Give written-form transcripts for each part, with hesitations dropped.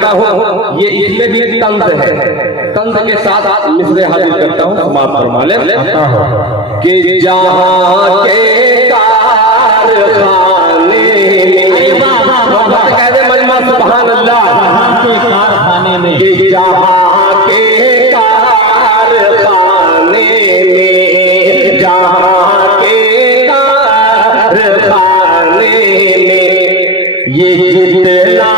करता हूँ, ये इसमें भी तंज है, तंज के साथ मिसरे हाजिर करता हूँ, समाप्त फरमा ले कि जहाँ के कारखाने कहते मजमा सुभान अल्लाह, कारखाने में कि जहाँ के कारखाने में, जहाँ के कारखाने में ये जितना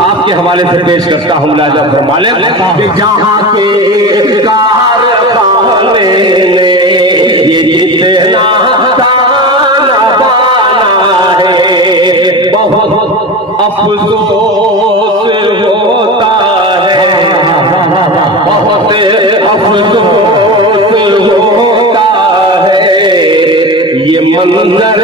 आपके हवाले से पेश करता हूँ। मुलाजा फरमाले कि जहाँ के कारखाने ने ये जितना ताना बाना है, बहुत अफसोस होता है, बहुत अफसोस होता है, ये मंजर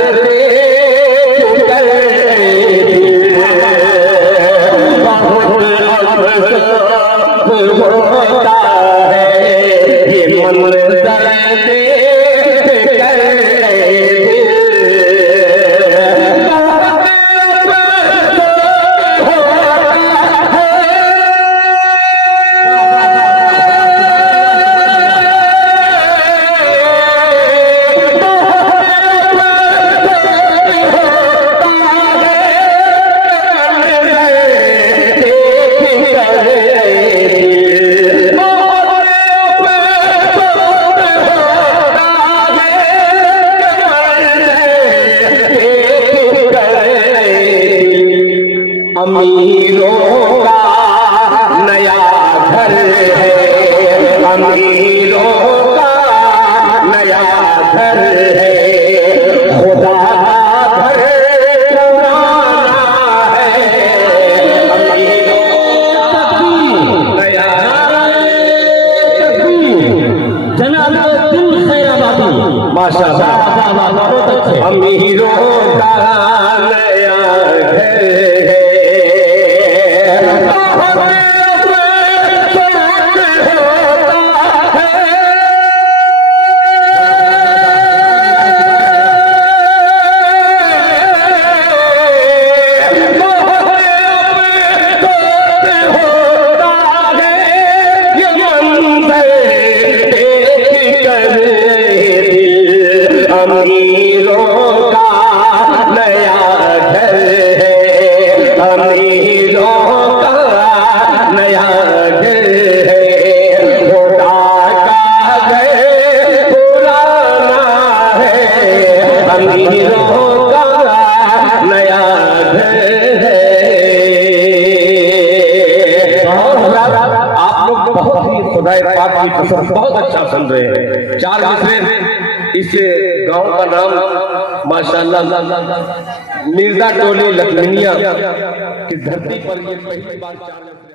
अमीरों का नया घर है, अमीरों का नया घर है, खुदा का घर पुराना है, अमीरों का नया जनाब दिल खैराबादी माशाअल्लाह, बहुत अच्छे। अमीरों का नया घर है, बहुत अच्छा सुन रहे हैं। 4 मिसरे इस गांव का नाम माशाअल्लाह मिर्जा टोली लखमिया की धरती पर ये पहली बार 4